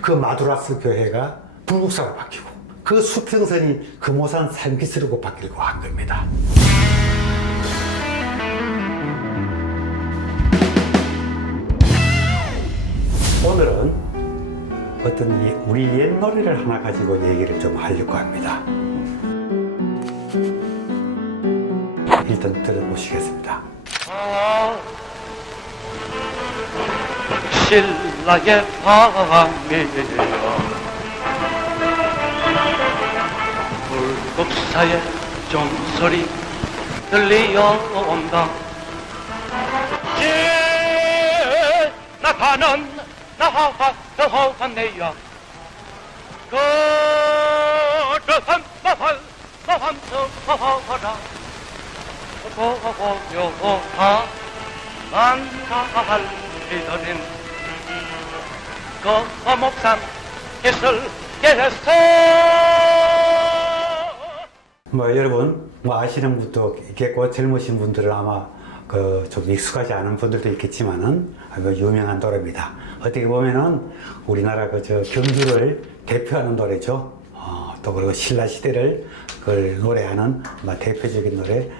그 마두라스 교회가 불국사로 바뀌고 그 수평선이 금오산 산기슭으로 바뀌고 한 겁니다. 오늘은 어떤 우리 옛 노래를 하나 가지고 얘기를 좀 하려고 합니다. 일단 들어보시겠습니다. 신라의 방이여 불국사의 종소리 들려온다. 나가는 나가는 내야 그러한 마음 서라 고요한 만달리더린 거목산 예술에서 여러분 아시는 분도 있겠고 젊으신 분들은 아마 좀 익숙하지 않은 분들도 있겠지만은 유명한 노래입니다. 어떻게 보면은 우리나라 경주를 대표하는 노래죠. 또 그리고 신라 시대를 그걸 노래하는 대표적인 노래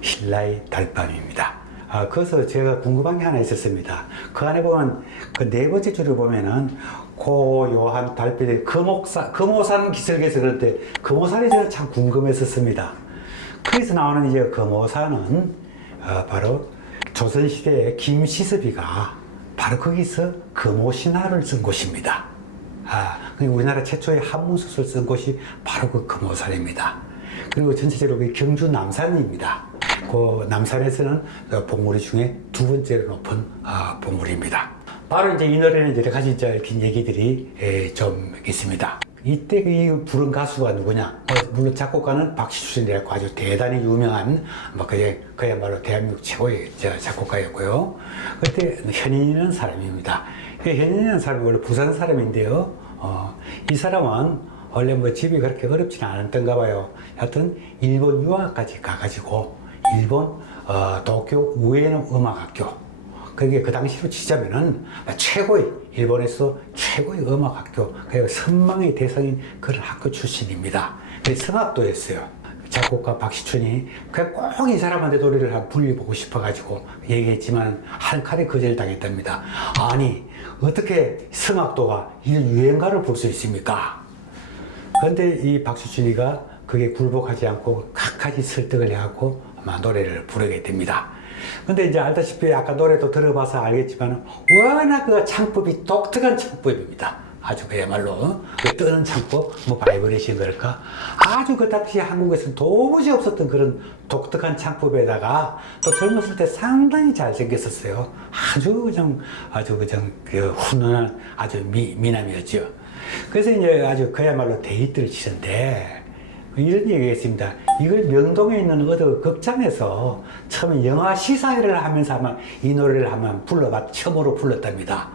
신라의 달밤입니다. 그래서 제가 궁금한 게 하나 있었습니다. 그 안에 보면 그 네 번째 줄을 보면은 고요한 달빛의 금오산 기슭에서 그런데 금오산이 저는 참 궁금했었습니다. 거기서 나오는 이제 금오산은 바로 조선시대의 김시섭이가 바로 거기서 금오신화를 쓴 곳입니다. 우리나라 최초의 한문소설 쓴 곳이 바로 그 금오산입니다. 그리고 전체적으로 경주 남산입니다. 그 남산에서는 봉우리 중에 두 번째로 높은 봉우리입니다. 바로 이제 이 노래는 여러 가지 긴 얘기들이 좀 있습니다. 이때 이 부른 가수가 누구냐? 물론 작곡가는 박시춘이라고 아주 대단히 유명한 그야말로 대한민국 최고의 작곡가였고요. 그때 현인이라는 사람입니다. 현인이라는 사람이 원래 부산 사람인데요. 이 사람은 원래 집이 그렇게 어렵지는 않았던가 봐요. 하여튼 일본 유학까지 가가지고 일본 도쿄 우에노 음악학교, 그게 그 당시로 치자면은 일본에서 최고의 음악학교, 선망의 대상인 그런 학교 출신입니다. 성악도였어요. 작곡가 박시춘이 꼭 이 사람한테 노래를 한번 불려보고 싶어가지고 얘기했지만 한 칼에 거절당했답니다. 아니 어떻게 성악도가 이 유행가를 볼 수 있습니까? 그런데 이 박시춘이가 그게 굴복하지 않고 갖가지 설득을 해갖고 노래를 부르게 됩니다. 근데 이제 알다시피 아까 노래도 들어봐서 알겠지만 워낙 그 창법이 독특한 창법입니다. 아주 그야말로 뜨는 창법, 바이브레이션 그럴까? 아주 그 당시 한국에서는 도무지 없었던 그런 독특한 창법에다가 또 젊었을 때 상당히 잘생겼었어요. 아주 훈훈한 아주 미남이었죠. 그래서 이제 아주 그야말로 데이트를 치는데 이런 얘기가 있습니다. 이걸 명동에 있는 어느 극장에서 처음에 영화 시사회를 하면서 아마 이 노래를 처음으로 불렀답니다.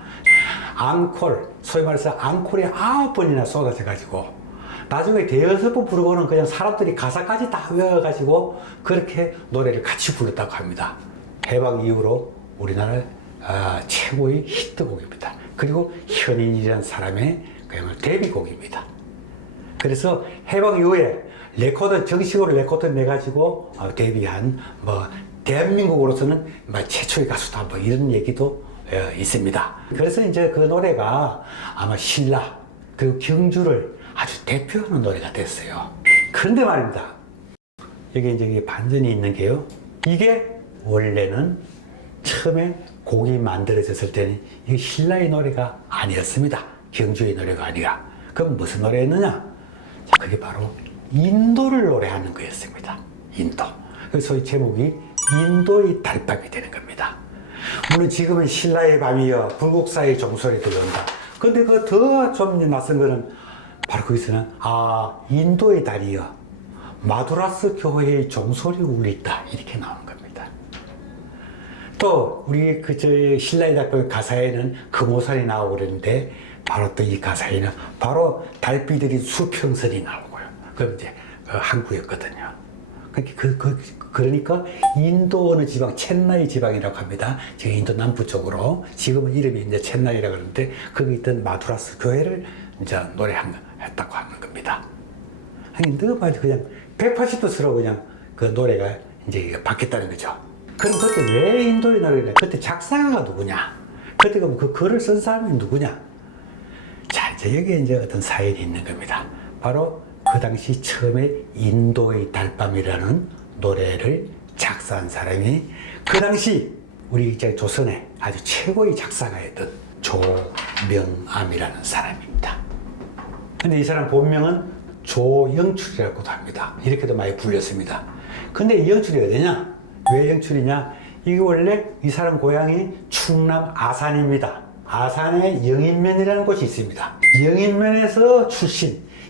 앙콜, 소위 말해서 앙콜이 9번이나 쏟아져가지고 나중에 대여섯 번 부르고는 그냥 사람들이 가사까지 다 외워가지고 그렇게 노래를 같이 불렀다고 합니다. 해방 이후로 우리나라 최고의 히트곡입니다. 그리고 현인이라는 사람의 그야말로 데뷔곡입니다. 그래서 해방 이후에 정식으로 레코드 내가지고 데뷔한 대한민국으로서는 최초의 가수다 이런 얘기도 있습니다. 그래서 이제 그 노래가 아마 신라 그리고 경주를 아주 대표하는 노래가 됐어요. 그런데 말입니다. 여기 이제 반전이 있는 게요. 이게 원래는 처음에 곡이 만들어졌을 때는 이 신라의 노래가 아니었습니다. 경주의 노래가 아니라. 그럼 무슨 노래였느냐? 그게 바로 인도를 노래하는 거였습니다. 인도. 그래서 소위 제목이 인도의 달밤이 되는 겁니다. 물론 지금은 신라의 밤이여 불국사의 종소리 들려온다. 근데 그 더 좀 낯선 거는 바로 거기서는 인도의 달이여 마두라스 교회의 종소리 울린다 이렇게 나오는 겁니다. 또 우리 신라의 달밤 가사에는 금오산이 나오고 그러는데 바로 또 이 가사에는 바로 달빛들이 수평선이 나오고요. 그럼 이제 항구였거든요. 그러니까 그러니까 인도 어느 지방, 첸나이 지방이라고 합니다. 지금 인도 남부 쪽으로. 지금은 이름이 이제 첸나이라고 그러는데, 거기 있던 마두라스 교회를 이제 노래했다고 하는 겁니다. 아니, 너무 그냥 180도 서로 그냥 그 노래가 이제 바뀌었다는 거죠. 그럼 그때 왜 인도의 노래를, 그때 작사가가 누구냐? 그때 그럼 그 글을 쓴 사람이 누구냐? 자, 이제 여기에 이제 어떤 사연이 있는 겁니다. 바로 그 당시 처음에 인도의 달밤이라는 노래를 작사한 사람이 그 당시 우리 이제 조선의 아주 최고의 작사가였던 조명암이라는 사람입니다. 근데 이 사람 본명은 조영출이라고도 합니다. 이렇게도 많이 불렸습니다. 근데 이 영출이 어디냐? 왜 영출이냐? 이게 원래 이 사람 고향이 충남 아산입니다. 아산에 영인면이라는 곳이 있습니다. 영인면에서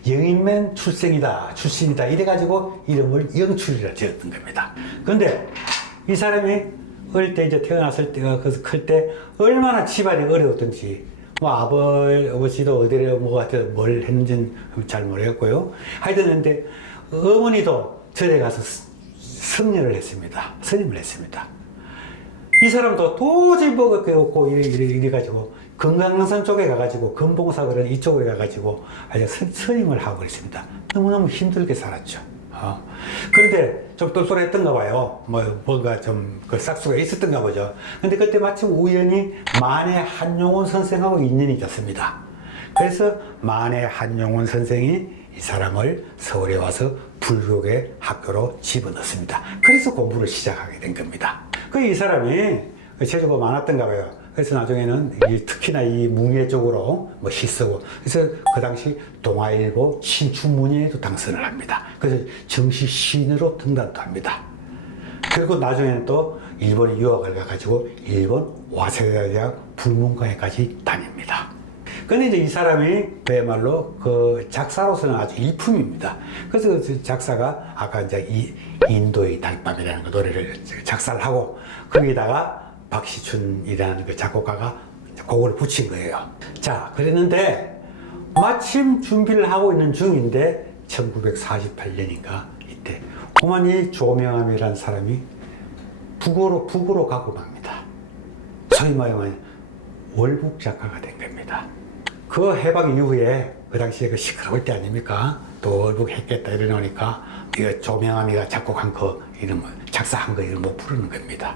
영인면 출신이다. 이래가지고 이름을 영출이라 지었던 겁니다. 근데 이 사람이 어릴 때 이제 태어났을 때가 클 때 얼마나 집안이 어려웠던지, 뭐 아버지도 어디를 뭘 했는지는 잘 모르겠고요. 하여튼 근데 어머니도 절에 가서 성례를 했습니다. 선임을 했습니다. 이 사람도 도저히 먹을 게 없고 이래가지고 금강산 쪽에 가가지고 금봉사 그런 이쪽에 가가지고 아주 선임을 하고 그랬습니다. 너무너무 힘들게 살았죠. 그런데 좀 똘똘했던가 봐요. 뭔가 좀 그 싹수가 있었던가 보죠. 근데 그때 마침 우연히 만해 한용운 선생하고 인연이 있었습니다. 그래서 만해 한용운 선생이 이 사람을 서울에 와서 불교계 학교로 집어넣습니다. 그래서 공부를 시작하게 된 겁니다. 이 사람이 재주가 많았던가 봐요. 그래서 나중에는 특히나 이 문예 쪽으로 시 쓰고, 그래서 그 당시 동아일보 신춘문예에도 당선을 합니다. 그래서 정시 시인으로 등단도 합니다. 그리고 나중에는 또 일본에 유학을 가가지고 일본 와세다 대학 불문과에까지 다닙니다. 근데 이제 이 사람이 그야말로 그 작사로서는 아주 일품입니다. 그래서 그 작사가 아까 이제 이 인도의 달밤이라는 그 노래를 작사를 하고 거기다가 박시춘이라는 그 작곡가가 곡을 붙인 거예요. 자, 그랬는데 마침 준비를 하고 있는 중인데 1948년인가 이때 고만이 조명암이라는 사람이 북으로 가고 맙니다. 소위 말하면 월북 작가가 된 겁니다. 그 해방 이후에 그 당시에 그 시끄러울 때 아닙니까? 또 월북했겠다 이러니까 이거 조명암이가 작곡한 거 이름 작사한 거 이름 못 부르는 겁니다.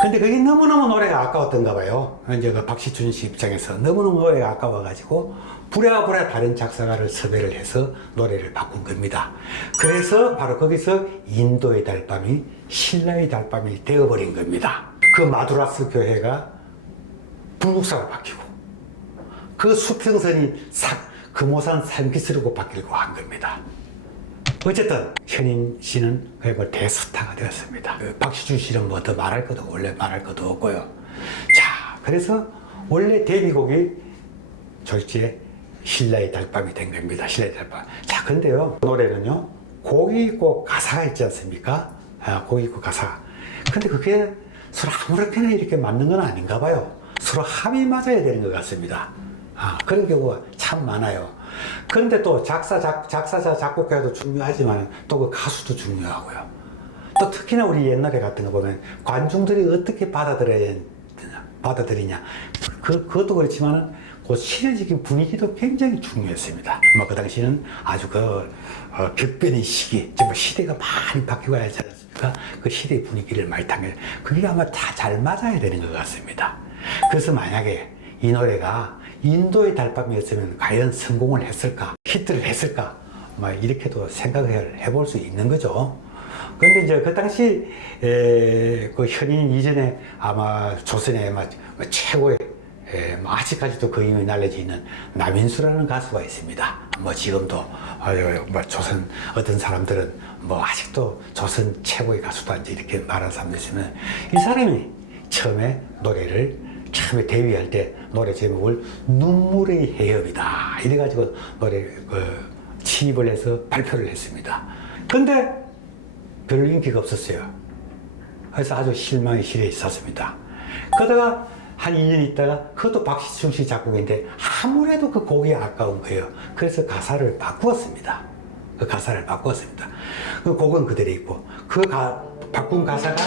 근데 그게 너무너무 노래가 아까웠던가 봐요. 이제 그 박시춘 씨 입장에서 너무너무 노래가 아까워가지고 부랴부랴 다른 작사가를 섭외를 해서 노래를 바꾼 겁니다. 그래서 바로 거기서 인도의 달밤이 신라의 달밤이 되어버린 겁니다. 그 마두라스 교회가 불국사로 바뀌고 그 수평선이 금오산 산기슭으로 바뀌고 한 겁니다. 어쨌든 현인 씨는 대스타가 되었습니다. 박시춘 씨는 뭐 더 말할 것도 원래 말할 것도 없고요. 자, 그래서 원래 데뷔곡이 졸지에 신라의 달밤이 된 겁니다. 신라의 달밤. 자, 근데요 노래는요 곡이 있고 가사가 있지 않습니까? 곡이 있고 가사. 근데 그게 서로 아무렇게나 이렇게 맞는 건 아닌가 봐요. 서로 합이 맞아야 되는 것 같습니다. 그런 경우가 참 많아요. 그런데 또 작사자, 작곡가도 중요하지만 또 그 가수도 중요하고요. 또 특히나 우리 옛날에 같은 거 보면 관중들이 어떻게 받아들이냐. 그것도 그렇지만 그 시대적인 분위기도 굉장히 중요했습니다. 그 당시는 아주 격변의 시기, 시대가 많이 바뀌고 하지 않습니까? 그 시대의 분위기를 많이 타면 그게 아마 다 잘 맞아야 되는 것 같습니다. 그래서 만약에 이 노래가 인도의 달밤이었으면 과연 성공을 했을까? 히트를 했을까? 이렇게도 생각을 해볼 수 있는 거죠. 그런데 이제 그 당시 그 현인 이전에 아마 조선의 최고의 아직까지도 그 이름이 날려져 있는 남인수라는 가수가 있습니다. 지금도 조선 어떤 사람들은 아직도 조선 최고의 가수다 이렇게 말하는 사람도 있으면 이 사람이 처음에 데뷔할 때 노래 제목을 눈물의 해협이다 이래가지고 노래 취입을 해서 발표를 했습니다. 근데 별로 인기가 없었어요. 그래서 아주 실망의 시대에 있었습니다. 그러다가 한 2년 있다가 그것도 박시춘 씨 작곡인데 아무래도 그 곡이 아까운 거예요. 그래서 가사를 바꾸었습니다. 그 가사를 바꿨습니다. 그 곡은 그대로 있고 바꾼 가사가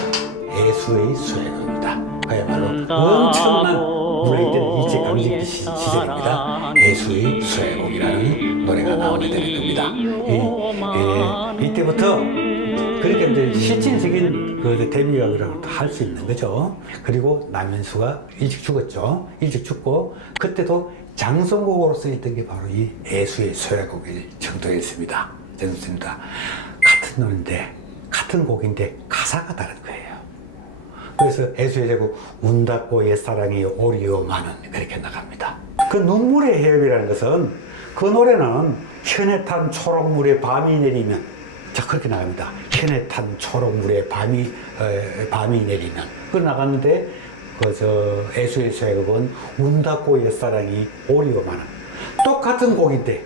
애수의 수행입니다. 그야말로 엄청난 물레이던 일제강점기 시절입니다. 애수의 수행곡이라는 노래가 나오게 되는 겁니다. 이때부터 그렇게 이제 실질적인 그 데뷔곡이라고 할 수 있는 거죠. 그리고 남현수가 일찍 죽었죠. 일찍 죽고 그때도 장성곡으로 쓰였던 게 바로 이 애수의 수행곡일 정도였습니다. 같은 노래인데 같은 곡인데 가사가 다른 거예요. 그래서 애수의 제국 운 닫고 옛사랑이 오리오마는 그렇게 나갑니다. 그 눈물의 해협이라는 것은 그 노래는 현에 탄 초록물에 밤이 내리면 자 그렇게 나갑니다. 현에 탄 초록물에 밤이 내리면 그 나갔는데 애수의 제국은 운 닫고 옛사랑이 오리오마는 똑같은 곡인데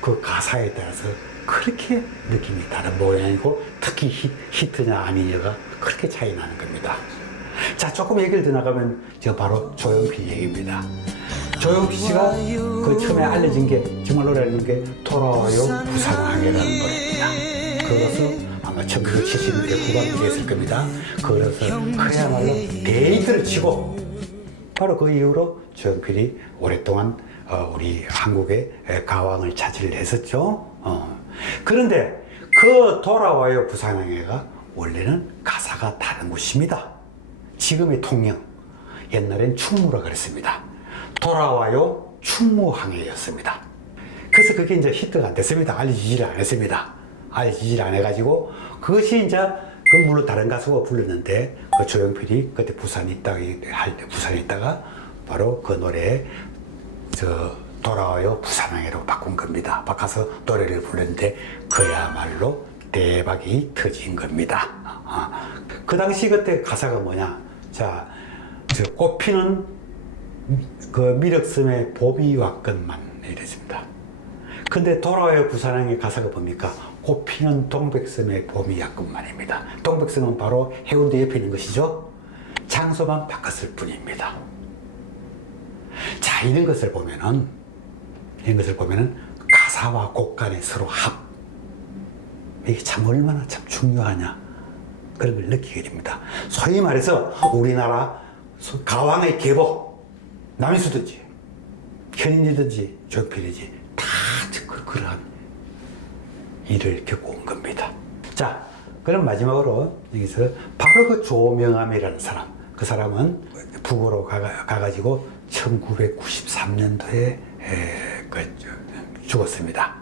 그 가사에 따라서 그렇게 느낌이 다른 모양이고 특히 히트냐 아니냐가 그렇게 차이 나는 겁니다. 자 조금 얘기를 더 나가면 저 바로 조용필 얘기입니다. 조용필 씨가 그 처음에 알려진 게 정말 노래하는 게 돌아와요 부산항해라는 노래입니다. 그것은 아마 1970년대 후반기였을 겁니다. 그래서 그야말로 데이트를 치고 바로 그 이후로 조용필이 오랫동안 우리 한국의 가왕을 차지를 했었죠. 그런데 그 돌아와요 부산항해가 원래는 가사가 다른 것입니다. 지금의 통영, 옛날엔 충무라 그랬습니다. 돌아와요 충무항해였습니다. 그래서 그게 이제 히트가 안 됐습니다. 알려지지를 않았습니다. 알려지지를 안 해가지고 그것이 이제 그 물론 다른 가수가 불렀는데 그 조용필이 그때 부산에 있다가 바로 그 노래에 돌아와요 부산항해로 바꾼 겁니다. 바꿔서 노래를 불렀는데 그야말로 대박이 터진 겁니다. 그 당시 그때 가사가 뭐냐? 자, 꽃피는 그 미륵섬에 봄이 왔건만 이랬습니다. 근데 돌아와요 부산항해 가사가 뭡니까? 꽃피는 동백섬에 봄이 왔건만입니다. 동백섬은 바로 해운대 옆에 있는 것이죠. 장소만 바꿨을 뿐입니다. 자, 이런 것을 보면은 가사와 곡 간의 서로 합, 이게 참 얼마나 참 중요하냐 그런 걸 느끼게 됩니다. 소위 말해서 우리나라 가왕의 계보, 남인수든지 현인이든지 조용필이든지 다 그러한 일을 겪어온 겁니다. 자, 그럼 마지막으로 여기서 바로 그 조명암이라는 사람, 그 사람은 북으로 가가지고 1993년도에 죽었습니다.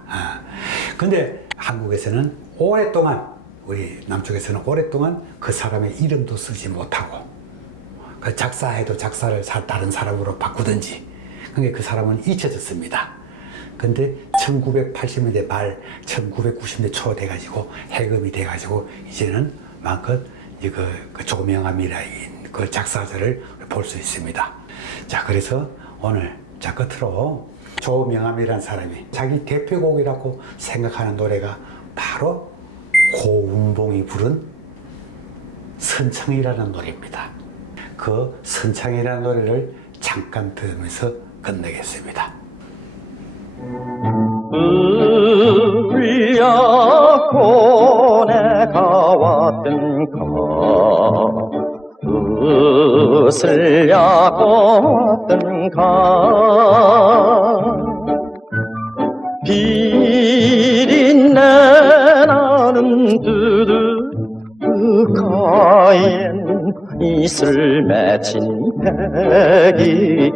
근데 한국에서는 오랫동안 우리 남쪽에서는 오랫동안 그 사람의 이름도 쓰지 못하고 그 작사해도 작사를 다른 사람으로 바꾸든지 그게 그 사람은 잊혀졌습니다. 근데 1980년대 말 1990년대 초 돼가지고 해금이 돼가지고 이제는 마음껏 그 조명암이라는 그 작사자를 볼 수 있습니다. 자, 그래서 오늘 자 끝으로 조명암이라는 사람이 자기 대표곡이라고 생각하는 노래가 바로 고운봉이 부른 선창이라는 노래입니다. 그 선창이라는 노래를 잠깐 들으면서 끝내겠습니다. 울려고 내가 왔던가 웃으려고 왔던가 비린내 나는 두둑하엔 이슬 맺힌 백이